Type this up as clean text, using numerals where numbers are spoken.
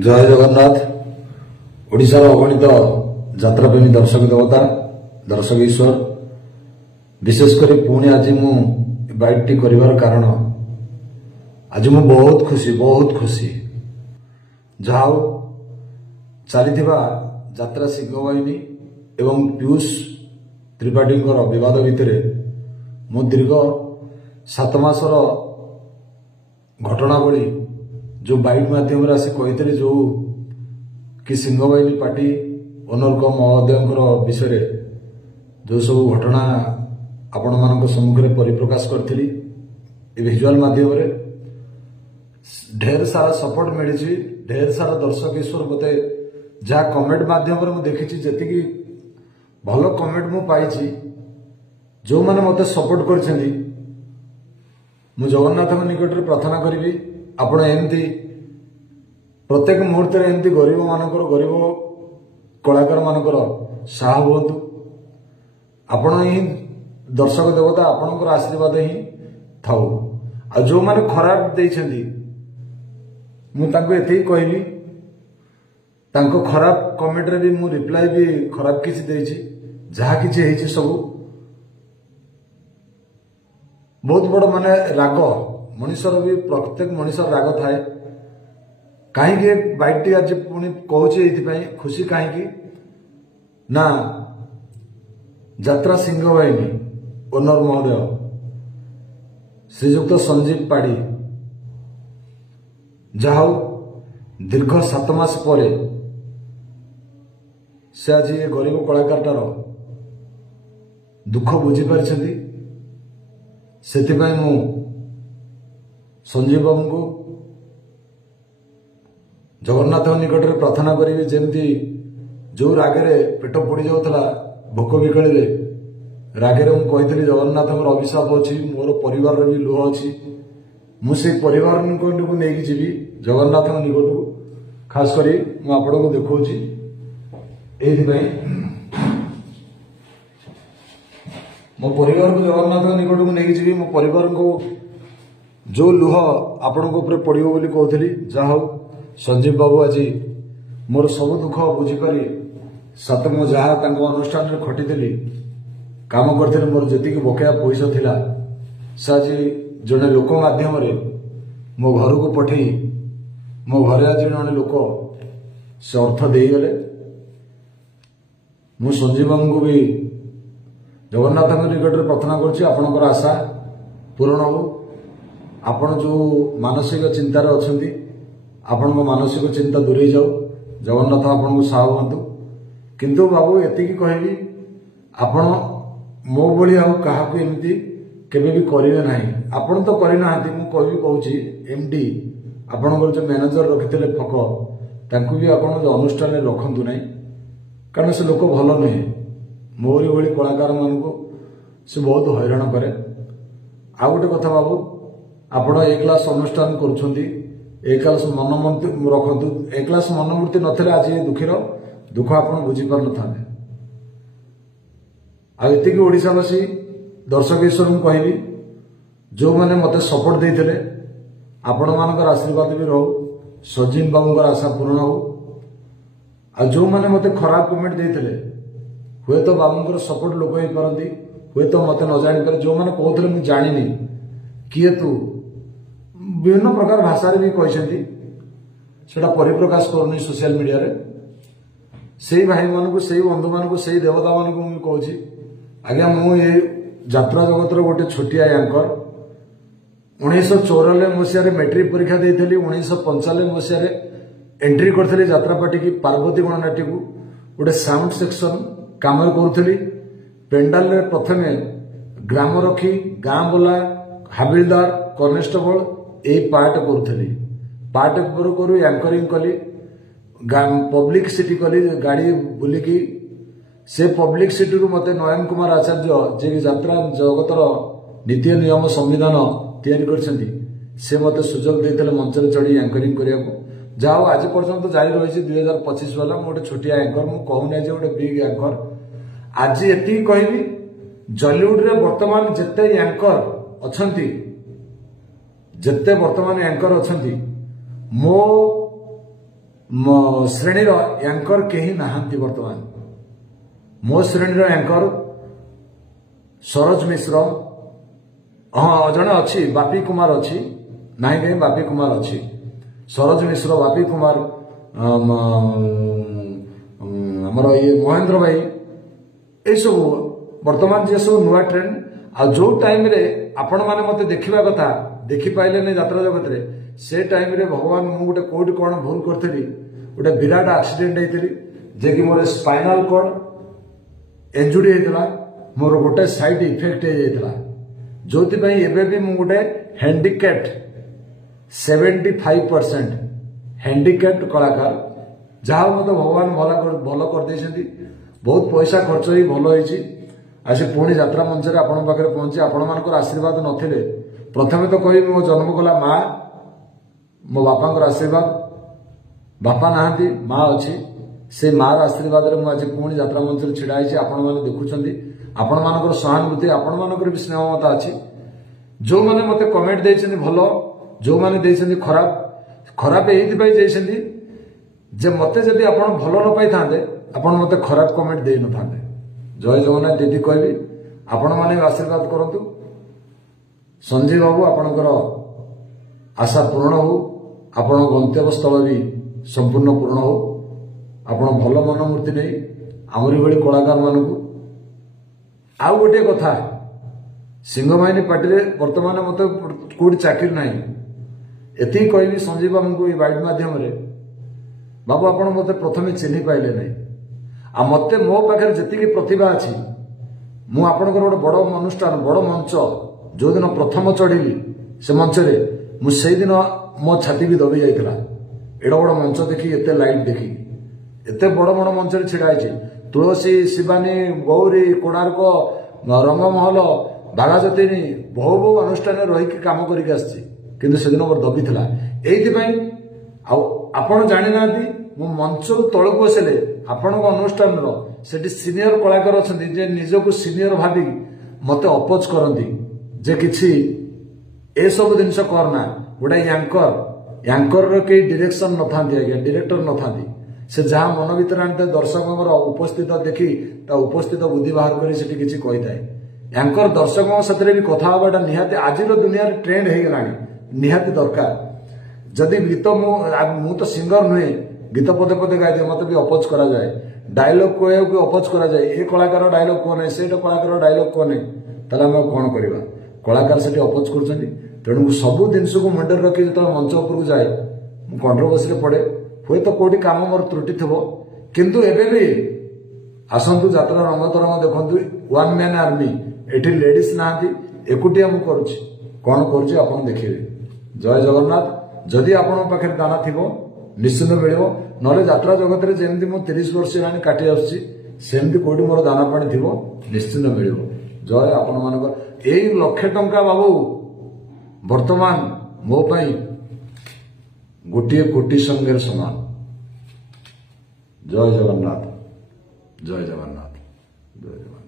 जय जगन्नाथ। ओडिशार अगणित यात्राप्रेमी दर्शक देवता दर्शक ईश्वर विशेषकर पुणी आज मु बाइकटी करिवार कारण आज मु बहुत खुशी जहाओ चली यात्रा सिंहवाहिनी एवं पीयूष त्रिपाठी विवाद भितर मु दीर्घ 7 मासर घटनावली जो बाइक माध्यम आसी कही जो कि सिंहवाहिनी पार्टी ओनर महोदय विषय जो सब घटना आपण मान सम्मुख में परिप्रकाश करी विजुआल माध्यम ढेर सारा सपोर्ट मिली। ढेर सारा दर्शक ईश्वर मते जहाँ कमेंट माध्यम देखी जी भल कमेंट मु पाई जो मैंने मते सपोर्ट कर जगन्नाथ निकट में प्रार्थना करी आपण एमती प्रत्येक मुहूर्त एमती गरीब मानकर गरीब कलाकार मानकर साह हुंतु। आपण ही दर्शक देवता आपणकर आशीर्वाद ही थाउ। आ जो माने खराब देइछंदी मु तांको एथि कहबी तांको खराब कमेंट रे भी मु रिप्लाई भी खराब किछि देइछि जहा किछि हेछि सब बहुत बड़ माने राग मनुष्यर भी प्रत्येक मनुष्य राग थाए कहीं बाइकटी आज पुणी कहूँ खुशी कहीं ना यात्रा सिंहवाहिनी ओनर महोदय श्रीजुक्त संजीव पाड़ी जहा दीर्घ 7 मास पर से आज ये गरीब कलाकारटार दुख बुझी पारिछंती। सेथिपाई मु संजीव बाबू को जगन्नाथ निकट में प्रार्थना करी जमती जो रागे पेट पड़ जाऊला भोक विकली रागे मुझे जगन्नाथ अभिशाप अच्छी मोर परिवार भी लुह अच्छी मुझे परिवार को लेकिन जी जगन्नाथ निकट को खास करी मुझे देखा मो परिवार को जगन्नाथ निकट को लेकिन जी मो परिवार को जो लुह आपण पड़ो बोली कहती जहा संजीव बाबू आज मोर सब दुख बुझीपारी सत मु जहाँ अनुष्ठान में खटी काम करते मोर जी बकेया पैसा थिला से आज जड़े लोक माध्यम मो घर को पठे मो घर आज जड़े लोक से अर्थ देगले मु संजीव बाबू को भी जगन्नाथ निकट में प्रार्थना कर आशा पूरण हो। आपण जो मानसिक चिंतार अच्छी आपण मानसिक चिंता दूरे जाऊ जगन्नाथ आपन को साह हूँ। किंतु बाबू एति कहबी आपण मो भली क्या एमती केबे भी करेंगे ना आपण तो करना मु कहूँ एमडी आपणकर जो मैनेजर रखी फक तांकु भी आपण जो अनुष्ठान में रखतु ना कारण से लोक भल नुहे मोरी भली कलाकार मान को से बहुत हैरान करे। आ गोटे कथा बाबू आपण एक क्लास अनुष्ठान करुछंती एक क्लास मनमूर्ति रखतु एक क्लास मनमूर्ति नथिले आज दुखीर दुख आपण बुझी पार न थाने। आती ओडिशावासी दर्शक ईश्वर को कहबी जो मैंने मते सपोर्ट देते आपण मानकर आशीर्वाद भी रहू सजीन बाबू आशा पूर्ण हो। आ जो मैंने मते खराब कमेंट देते हुए तो बाबूंकर सपोर्ट लोक हो पारती हुए तो मते न जानी पारे जो मैंने कहते मुझे जानी किए तू विभिन्न प्रकार भाषा भी कहते परिप्रकाश करनी सोशल मीडिया रे से भाई मान को से बंधु मान को से देवता मान को मुझे आज्ञा मु ये यात्रा जगत गोटे छोटिया एंकर 1994 मसीह मैट्रिक परीक्षा देती 1995 मसीह एंट्री करी यात्रा पार्टी की पार्वती गणनाट्य को गोटे साउंड सेक्शन काम करुली पेंडाल रे प्रथम ग्राम रखी गाँ बोला हाबिलदार कनेस्टेबल ए पार्ट करुली पार्ट करू एंकरिंग कली पब्लिक सिटी कली गाड़ी बुलिकी से पब्लिक सिटी रू मते नयन कुमार आचार्य जे यात्रा जगतर नीति नियम संविधान तैयारी करछंती से मते सुजोग देते मंच में चढ़ी एंकरिंग करने जाओ आज पर्यंत जारी रही 2025 वाला गोटे छोटिया एंकर मु कहूना गोटे बिग एंकर आज एति कहबी जॉलीवुड रे वर्तमान जेते एंकर अछंती जेते वर्तमान एंकर अछंती मो श्रेणी एंकर कहीं नहांती वर्तमान मो श्रेणी एंकर सरोज मिश्र हाँ जड़े अच्छी बापी कुमार अच्छी ना कहीं बापी कुमार अच्छी सरोज मिश्र बापी कुमार आमर ये महेंद्र भाई ये सब वर्तमान जे सब नुआ ट्रेंड आ जो टाइम रे आपण माने मते देखिबा कथा देखि पाइले नै यात्रा जगत रे से टाइम रे भगवान मु गोटे कोड कोन भूल करथली गोटे विराट एक्सीडेंट हेतली जे कि मोर स्पाइनल कॉर्ड इंजुरी हेतला मोर गोटे साइड इफेक्ट हे जेतला जोति पई एबे भी मु गोटे हैंडिकैप्ड 75% हैंडिकैप्ड कलाकार जहा मते भगवान भलो कर देछंती बहुत पैसा खर्च ही भलो होईची आज पुणी यात्रा मंच रे आपण पाखरे पहुंची आपण मानकर आशीर्वाद नथिले प्रथमे तो कहि मो जन्म कला माँ मो बापा आशीर्वाद बापा नाहांती माँ अच्छी से माँ आशीर्वाद रे आज पुणी यात्रा मंच रे छिड़ा होईची आपण माने देखुचंती आपण मानकर सहानुभूति आपण मानकर भी स्नेह मत अच्छी जो माने मते कमेंट देइछंती भलो जो माने देइछंती खराब खराब एइति पई देइछंती जे मते जदि आपण भलो न पाई थांदे आपण मते खराब कमेंट देइ न थांदे जय जगन्नाथ दीदी कहबी आपण माने आशीर्वाद करंतु संजय बाबू आपणकर आशा पूर्ण हो आपण गंतव्य स्थल भी संपूर्ण पूर्ण हो आपण भल मनमूर्ति नहीं आमरी भली कलाकार मानकु आउ गोटे कथा सिंहमाहिनी पार्टी रे वर्तमान मते कोडी चाकरी नाही एति कहबी संजय बाबू को वाइड माध्यम रे बाबू आपण मते प्रथमे चिन्ही पाइले नहीं आ मते मो पाखे जी प्रतिभा अच्छी मु आपणकर गोटे बड़ अनुष्ठान बड़ मंच जो दिन प्रथम चढ़ी से मंच रे मु से दिन मो छाती भी दबी जाइला एड़ा बड़ मंच देखी एते लाइट देखी एते बड़ बड़ मंच रे छिड़ा आइछि तुलसी शिवानी गौरी कोणार्क रंगमहल बागाजतीनी बहु बहु अनुष्ठान रही काम करके आछि किंतु से दिन मोर दबी थिला एइति पई आपण जानि नांती मु मंच तळक बसले आपण अनुष्ठान सेठी सीनियर कलाकार अच्छा जे निजको सीनियर भावी मते अपोज करती जे किछि ए सब जिनस करना गोटे यांकर कई डायरेक्शन न थांती आज्ञा डायरेक्टर न थांती से जहाँ मन भीतर आनी दर्शकों उपस्थित देखी उपस्थित बुद्धि बाहर कर किसी कही थाए यांकर दर्शकों साथ भी कथा हवाटा निहाती आज दुनिया ट्रेंड हो गलानी निहाती दरकार जदि गीत मु तो सिंगर नुहे गीत पदे पदे गाई मत भी अपोज करा जाए डायलॉग कह अपोज करा जाए ए कलाकार डायलॉग कौन से कलाकार डायलॉग कौन ताले हम कौन करवा कलाकार से अपोज कर तेणु सबू जिनस को मुंडे रखी जो मंच उपरको जाए कंट्रोवर्सी पड़े हुए तो कौटी काम मोर त्रुटि थो किंतु एबे भी आसतु यात्रा रंग तरंग देखु वन मैन आर्मी एठी लेडीज नहांती एकुटिया मु करुछि कौन करुछि आपण देखिबे जय जगन्नाथ जदि आपण पाखे दाना थिबो निश्चित मिलिबो नले यात्रा जगत रे जेमति मु 30 वर्ष हेलानी काटी आछी सेमति कोडी मोर दाना पानी थिबो निश्चित मिलिबो जय आपण मानक एई लक्ष टंका बाबू वर्तमान मो पई गोटे कोटी संगे समान जय जगन्नाथ जय जगन्नाथ जय जगन्नाथ।